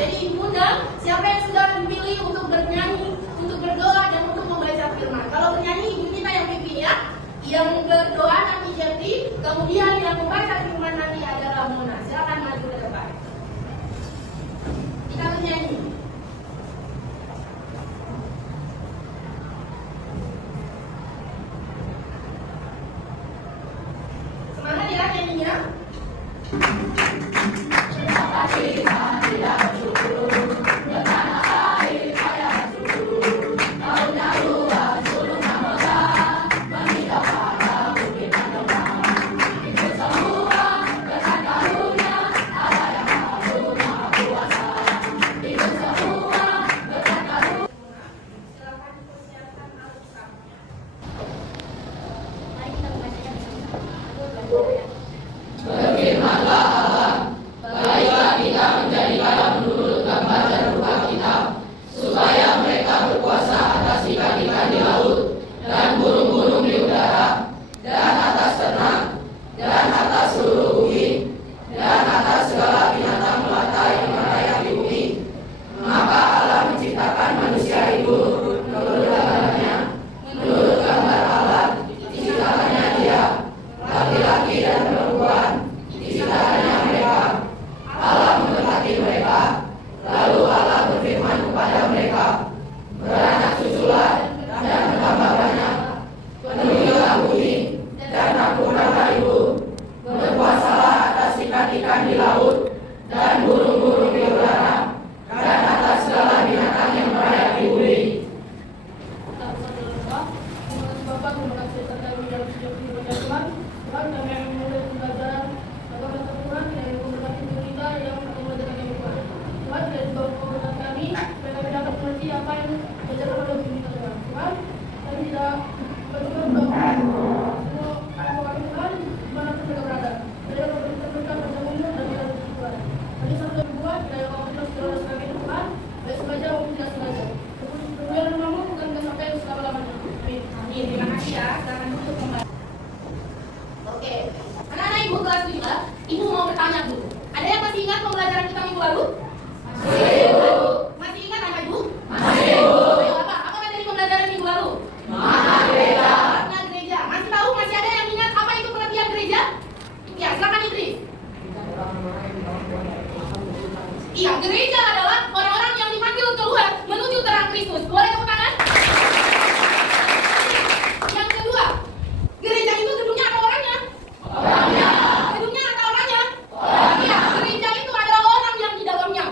Jadi undang siapa yang sudah dipilih untuk bernyanyi, untuk berdoa dan untuk membaca firman. Kalau bernyanyi ibu kita yang pimpin ya, yang berdoa nanti Jeffrey, kemudian yang membaca firman nanti adalah Mona. Silakan maju ke depan. Kita bernyanyi. Semangat ya nyanyinya. Oke, anak-anak ibu kelas 7, ibu mau bertanya dulu. Ada yang masih ingat pembelajaran kita minggu lalu? Masih, ibu. Masih ingat anak ibu? Masih, ibu. Ayo, apa materi pembelajaran minggu lalu? Makna gereja. Makna gereja. Masih tahu? Masih ada yang ingat apa itu pengertian gereja? Ya, silakan Idris. Iya, gereja adalah orang-orang yang dipanggil keluar menuju terang Kristus. Boleh tepuk tangan? Yang kedua, gereja itu gedungnya atau orangnya? Orangnya. Gedungnya atau orangnya? Orangnya. Iya, gereja itu adalah orang yang di dalamnya.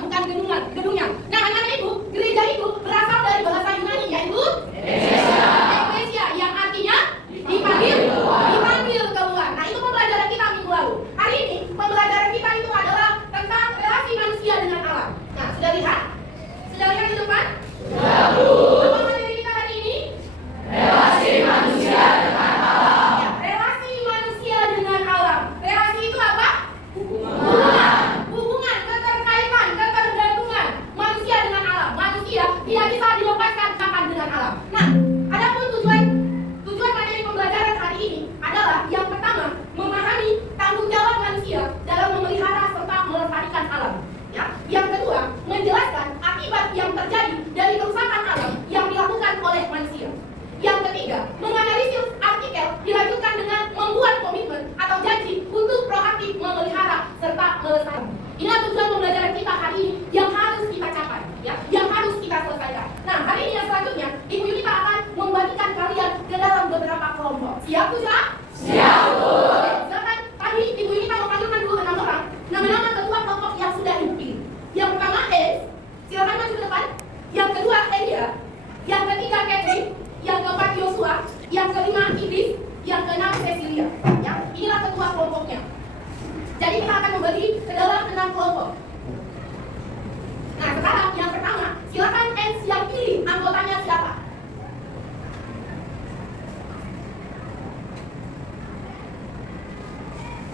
yang kelima Idris, yang keenam Cecilia. Ya, inilah ketua kelompoknya. Jadi kita akan membagi ke dalam 6 kelompok. Nah, sekarang yang pertama, silakan Ens yang pilih anggotanya siapa.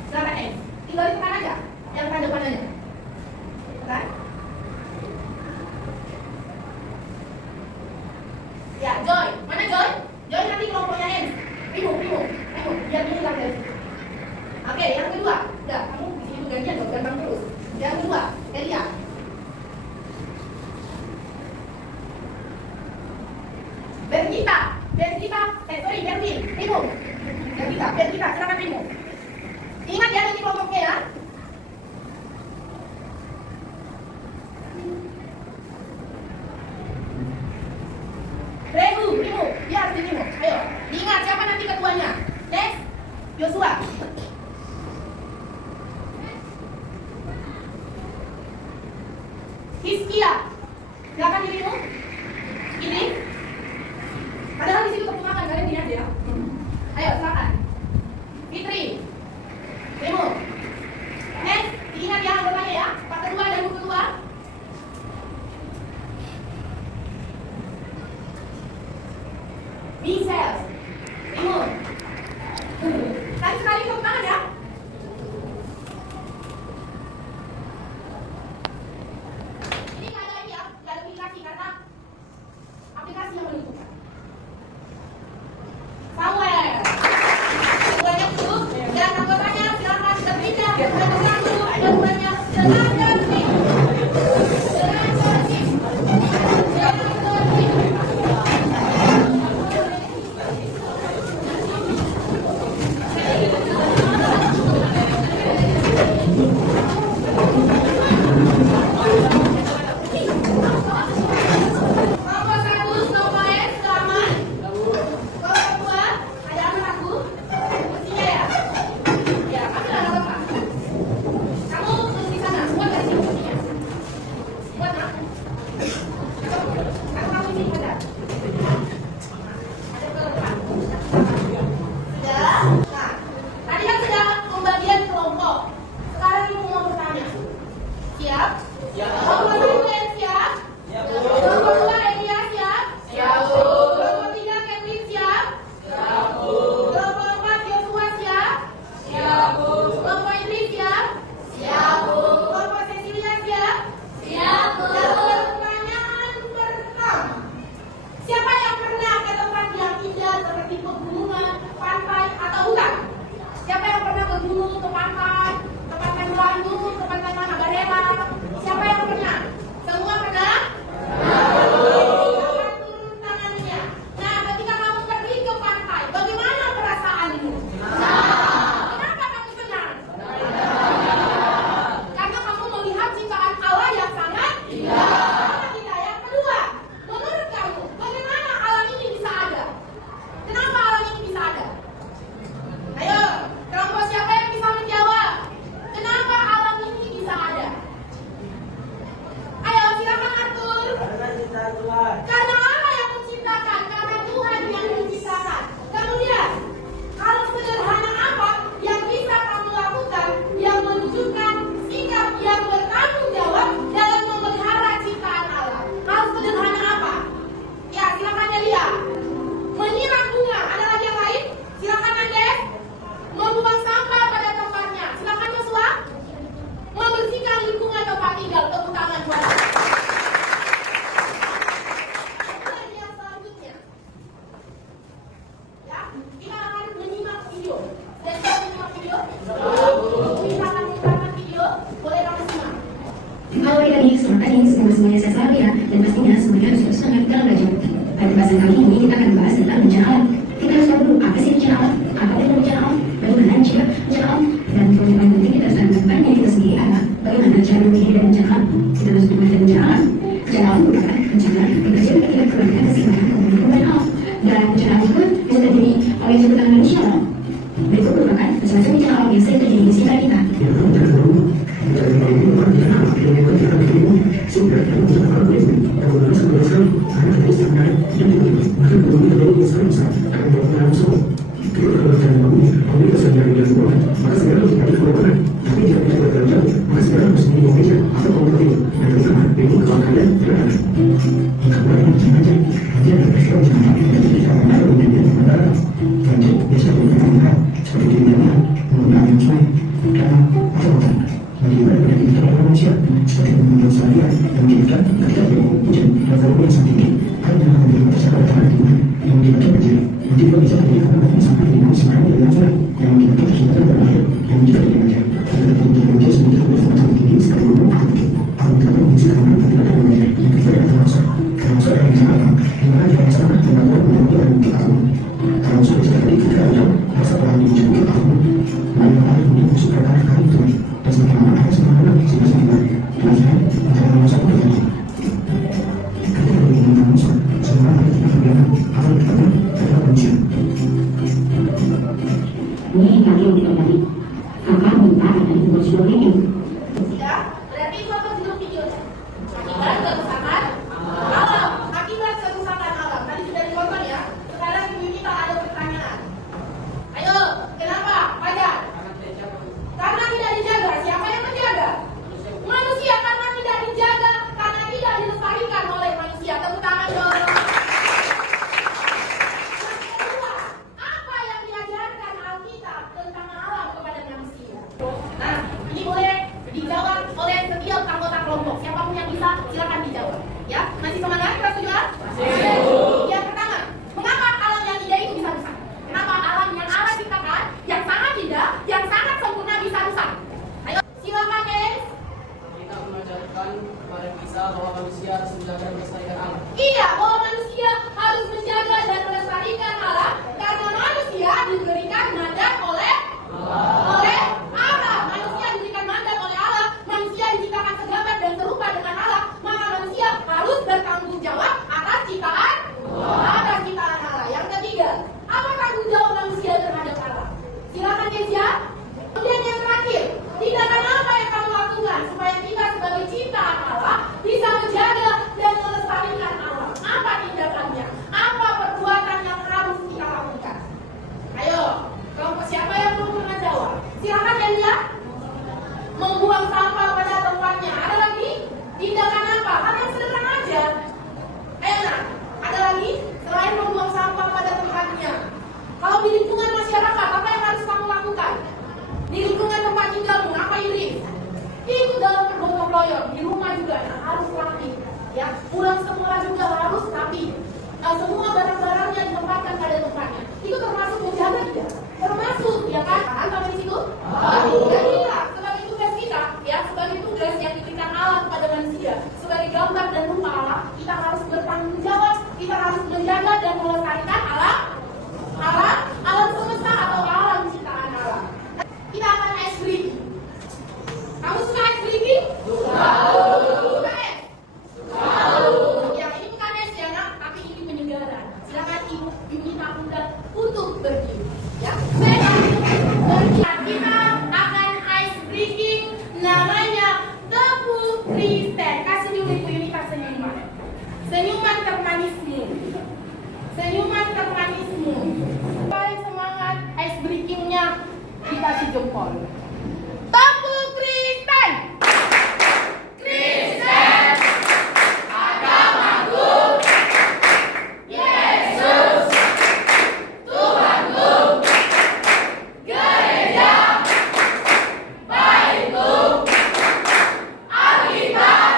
Silakan Ens, tinggal ditekan aja yang tanda panahnya. Tekan. Ya, Joy, mana Joy? Joy nanti kelompoknya Ens. Primo, biar dia hilang dari situ. Oke, yang kedua, udah kamu di sini gantian dong, gampang terus. Yang kedua, Elia. Bertin, Primo. Bertin, silakan Primo. Ingat ya nanti kelompoknya ya. Primo, biar Primo. Ayo, diingat siapa nanti ketuanya. Next, Joshua. Hiskia, silakan dirimu. Ini. Padahal di situ ketumakan kalian lihat ya. Ayo silakan. Fitri, Primo. Next, diingat ya anggotanya ya. Pak Ketua dan Bu Ketua. Michelle, Primo. Sekali tepuk tangan ya. Ini nggak ada ini ya, nggak ada aplikasi karena aplikasi yang menentukan. Samuel, banyak dulu dan anggotanya silakan berpindah ke belakang dulu dan banyak dengan tertib. Kalau kita tadi semuanya saya selalu ya, dan pastinya semuanya harus terus sangat dalam belajar. Pada bahasan kali ini kita akan membahas tentang rencana alam. Kita harus tahu dulu apa sih rencana alam, apa itu rencana alam, bagaimana cara rencana alam, dan poin yang paling penting kita harus melakukannya kita sendiri adalah bagaimana cara memilih dan rencana alam. Kita harus mengerti rencana alam. Rencana alam merupakan rencana yang terjadi ketika keluarga keseimbangan pembentukan alam. Dan rencana alam itu bisa terjadi oleh yang disebut manusia alam. Berikut merupakan macam-macam rencana alam yang sering terjadi di sekitar kita. penggunaan yang sungai karena otomatis bagaimana pada kehidupan manusia seperti pembangunan Australia yang menjadikan ketika ada hujan dan volume yang sangat tinggi hanya akan menjadi batas pada tanah di bumi yang menyebabkan banjir yang juga bisa terjadi karena adanya sampah dari bumi sembarangan dari sungai yang menyebabkan kesulitan berakhir yang juga terjadi banjir terhadap kebutuhan banjir sebenarnya sudah sangat tinggi sekali gunung akan tidak mengisi karena tidak ada banjir yang kedua adalah termasuk yang bisa apa di mana jika masyarakat membangun menjadi dan mungkin akan kalau sudah terjadi ketika ada masa telah dijemput akan lalu hari kemudian musuh pada hari itu dan semakin lama akan semakin lama sehingga semakin belajar antara masa pun terjadi ketika berhubungan musuh semua ada tiga perbedaan akan dikatakan adalah manusia ini kaki yang kita tadi akan minta ada di bawah sebelumnya Ya, berarti itu apa judul videonya? Akibat kerusakan alam. Akibat kerusakan alam. Tadi sudah ditonton ya. Sekarang ibu kita ada pertanyaan. Ayo, kenapa? Fajar. Karena tidak dijaga. Siapa yang menjaga? Manusia. Karena tidak dijaga, karena tidak dilestarikan oleh manusia. Tepuk tangan dong. Apa yang diajarkan Alkitab tentang alam kepada manusia? Nah, ini boleh dijawab oleh setiap anggota kelompok. Siapapun yang bisa, silakan dijawab. Ya, masih semangat? Kita setuju? Yang pertama, mengapa alam yang indah itu bisa rusak? Kenapa alam yang Allah ciptakan, yang sangat indah, yang sangat sempurna bisa rusak? Ayo, silakan guys. Kita mengajarkan kepada kita bahwa manusia harus menjaga dan melestarikan alam. Iya, bahwa manusia harus menjaga dan melestarikan alam karena manusia diberikan mandat oleh Allah. Manusia diberikan mandat oleh Allah. Manusia diciptakan segambar dan serupa dengan Allah. Maka manusia harus bertanggung jawab atas ciptaan Allah. Yang ketiga, apa tanggung jawab manusia terhadap Allah? Silakan guys ya. Kemudian yang terakhir, tindakan apa yang kamu lakukan supaya kita sebagai ciptaan Allah bisa menjaga dan melestarikan alam? Apa tindakannya? Apa perbuatan yang harus kita lakukan? Ayo, kelompok siapa yang belum pernah jawab? Silakan ya. Membuang sampah pada tempatnya. Ada lagi? Tindakan apa? Hal yang sederhana aja. Ayo nak, ada lagi? Selain membuang sampah pada tempatnya. Kalau di lingkungan masyarakat, apa yang harus kamu lakukan? Di lingkungan tempat tinggalmu, apa Iris? Itu dalam bergotong royong. Di rumah juga harus rapi. Ya, pulang sekolah juga harus rapi. Semua barang-barangnya ditempatkan pada tempatnya. Itu termasuk menjaga tidak? Termasuk, ya kan? Paham sampai di situ? Dan inilah sebagai tugas kita, ya, sebagai tugas yang diberikan Allah kepada manusia, sebagai gambar dan rupa Allah, kita harus bertanggung jawab, kita harus menjaga dan melestarikan alam semesta atau alam ciptaan Allah. Kita akan ice breaking. Kamu suka ice breaking? Suka es? Ya, ini bukan es ya nak, tapi ini penyegaran. Silakan ibu kita undang untuk berdiri. Ya, kita akan ice breaking namanya tepu kristen. Kasih dulu ibu Yunita senyuman. Senyuman termanismu. Senyuman termanismu. Paling semangat ice breakingnya dikasih jempol. Tepu kristen. Kristen. Agamaku. Yesus. Tuhanku. Gereja. Baikku. Alkitab.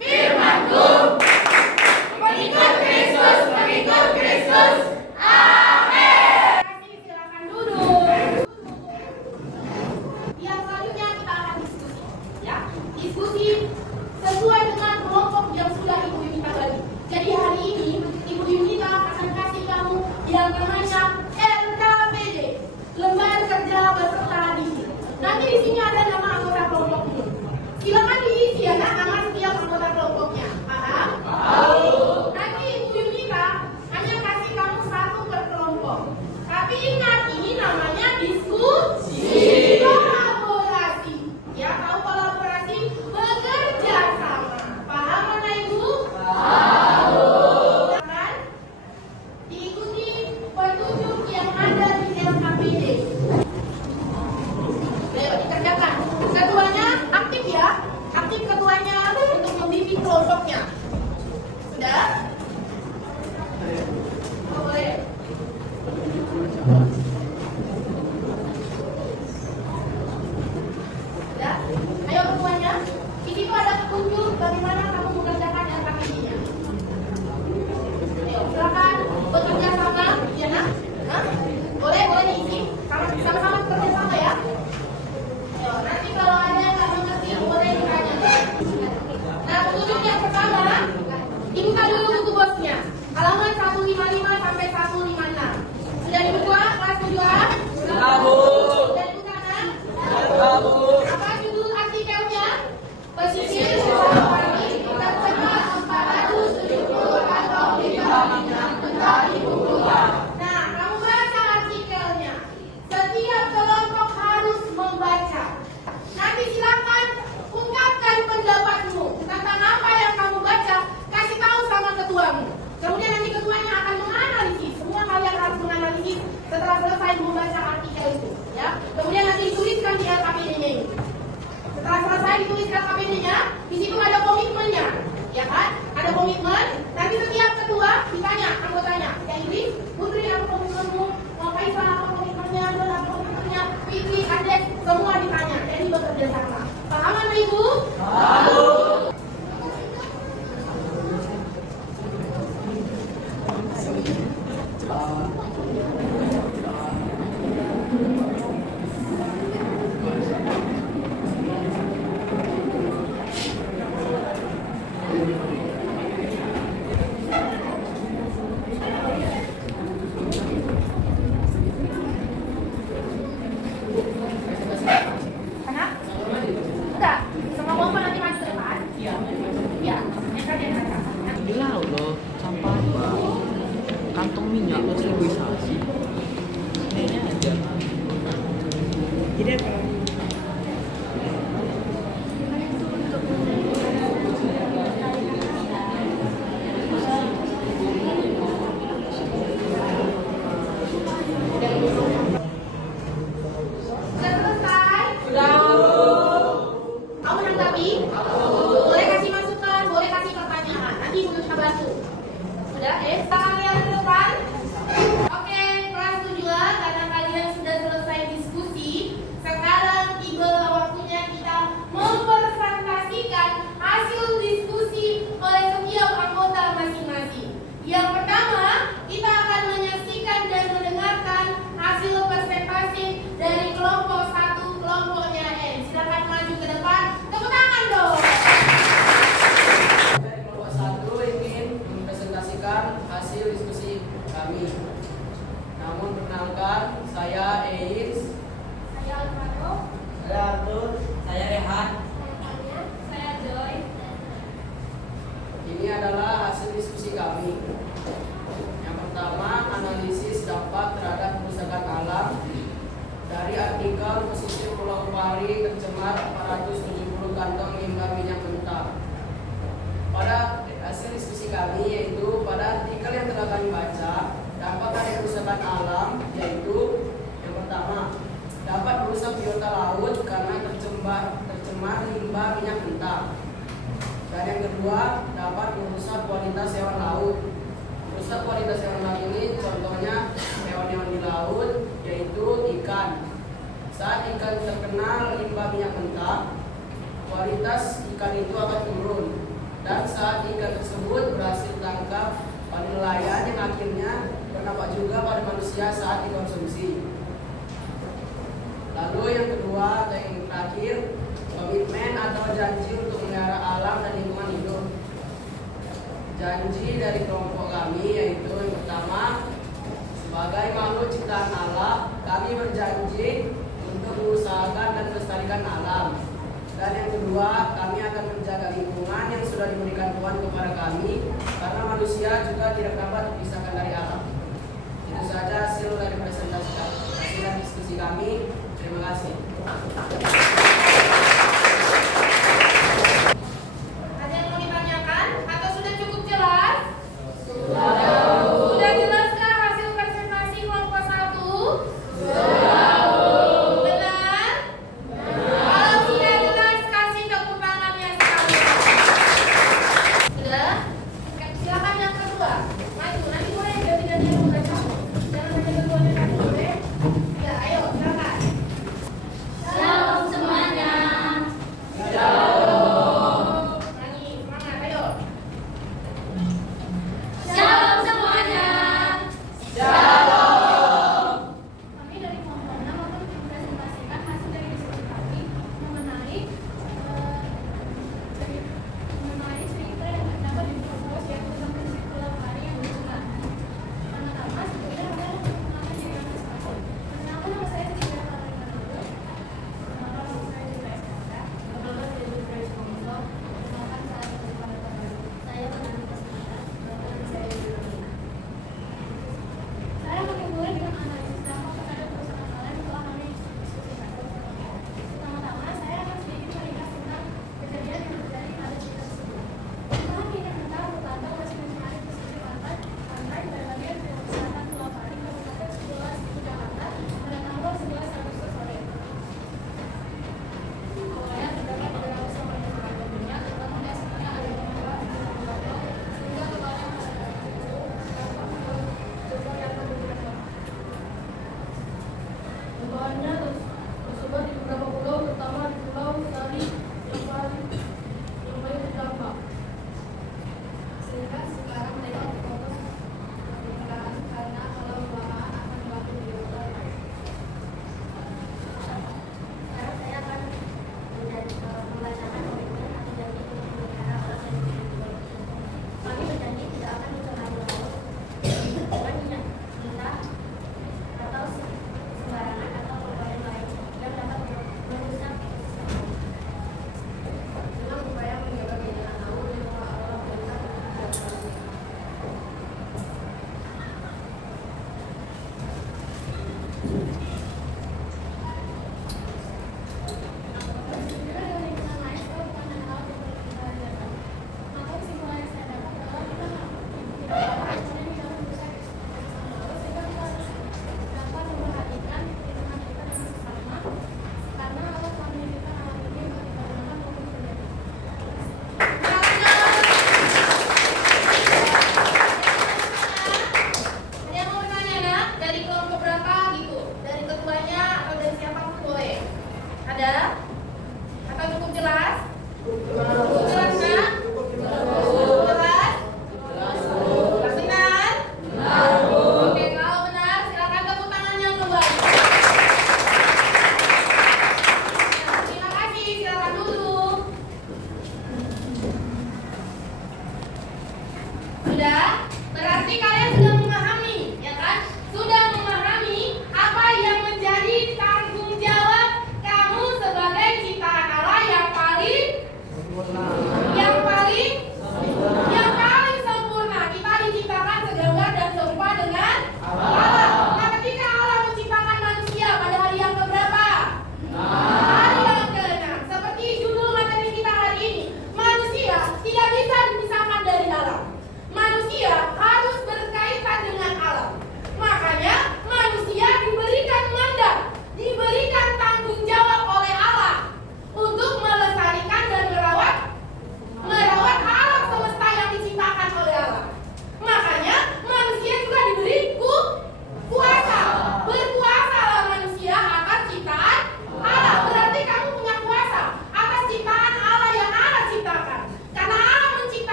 Firmanku. Mengikut Kristus. Amin. Silakan duduk. Yang selanjutnya kita akan diskusi, ya. Diskusi sesuai dengan kelompok yang sudah Ibu Yunita bagi. Jadi hari ini Ibu Yunita akan kasih kamu yang namanya LKPD, Lembar Kerja Beserta Didik. Nanti di sini ada nama anggota kelompoknya. Silakan diisi ya nama setiap anggota kelompoknya. Paham? Nanti Ibu Yunita hanya kasih kamu satu per kelompok. Tapi ingat, ini namanya diskusi. Kolaborasi. Ya, tahu kolaborasi? Bekerja sama. Paham mana Ibu? Silakan diikuti petunjuk yang ada di LKPD. Ayo dikerjakan. bagaimana kamu mengerjakan LKPD-nya? Ayo, silakan bekerja sama, ya nak? Hah? Boleh diisi? Sama-sama bekerja sama ya? Ayo, nanti kalau ada yang nggak mengerti boleh ditanya. Nah, petunjuk yang pertama, dibuka dulu buku bosnya. Halaman 155 sampai 156. Sudah dibuka kelas 7A? Sudah, Bu. Sudah dibuka kan? Sudah, Bu. Apa judul artikelnya? Pesisir Sumatera tersebar 470 kantong limbah minyak mentah di huluan. Nah, kamu baca artikelnya. Setiap kelompok harus membaca. Nanti silakan ungkapkan pendapatmu tentang apa yang kamu baca. Kasih tahu sama ketuamu. Kemudian nanti ketuanya akan menganalisis. Semua kalian harus menganalisis setelah selesai membaca artikel itu. Ya. Kemudian nanti dituliskan di LKPD-nya ini. Setelah selesai ditulis LKPD-nya, di situ ada komitmennya, ya kan? Ada komitmen. Nanti setiap ketua ditanya anggotanya, ya Idris, Putri apa komitmenmu? Faisal apa komitmennya? Don apa komitmennya? Fitri, Ades, semua ditanya. Jadi bekerja sama. Paham Anda Ibu? Paham. Anak? Enggak. Semua kelompok nanti maju ke depan. Iya. Iya. Yang kalian baca. Gila loh, sampah kantong minyak lo sterilisasi. Kayaknya aja. Jadi apa? Sudah selesai? Sudah, Bu. Kamu menanggapi? Boleh kasih masukan, boleh kasih pertanyaan. Nanti Ibu bisa bantu. Sudah, kalian ke depan. Oke, kelas 7A, karena kalian sudah selesai diskusi, sekarang tiba waktunya kita mempresentasikan hasil diskusi oleh setiap anggota masing-masing. Yang pertama, kita akan menyaksikan dan mendengarkan hasil presentasi dari kelompok 1, kelompoknya N. Silakan maju ke depan. Tepuk tangan dong. Dari kelompok 1 ingin mempresentasikan hasil diskusi kami. Namun perkenalkan, saya Eis, Saya Alvaro. saya Arthur, saya Rehan. Saya Joy. Ini adalah hasil diskusi kami. Yang pertama, analisis dampak terhadap kerusakan alam dari artikel pesisir Pulau Pari tercemar 470 kantong limbah minyak mentah. Pada hasil diskusi kami yaitu pada artikel yang telah kami baca, dampak dari kerusakan alam yaitu yang pertama, dapat merusak biota laut karena tercemar limbah minyak mentah. Dan yang kedua, dapat merusak kualitas hewan laut. Merusak kualitas hewan laut ini contohnya hewan-hewan di laut, yaitu ikan. Saat ikan terkena limbah minyak mentah, kualitas ikan itu akan turun. Dan saat ikan tersebut berhasil tangkap pada nelayan yang akhirnya berdampak juga pada manusia saat dikonsumsi. Lalu yang kedua atau yang terakhir, komitmen atau janji untuk melihara alam dan lingkungan hidup. Janji dari kelompok kami yaitu yang pertama, sebagai makhluk ciptaan Allah, kami berjanji untuk mengusahakan dan melestarikan alam. Dan yang kedua, kami akan menjaga lingkungan yang sudah diberikan Tuhan kepada kami, karena manusia juga tidak dapat dipisahkan dari alam. Itu saja hasil dari presentasi hasil diskusi kami. Terima kasih. Ada yang mau ditanyakan atau sudah cukup jelas? Sudah jelaskah hasil presentasi kelompok 1? Benar? Kalau sudah jelas, kasih tepuk tangannya sekali. Sudah? Silakan yang kedua. Maju, nanti boleh ganti-ganti yang membaca. Jangan hanya ketuanya satu, boleh? Ya, ayo, silakan. Shalom semua.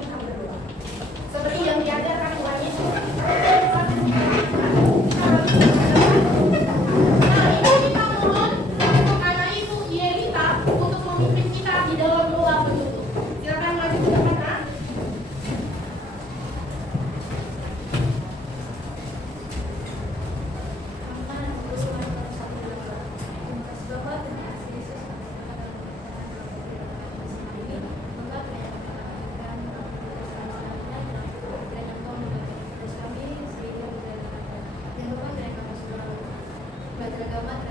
kita berdoa. Seperti yang diajarkan Tuhan Yesus. Nah, itu kita mohon untuk anak itu Yelita untuk memimpin kita di dalam doa penutup. Silakan maju ke depan, Nak. Belajar agama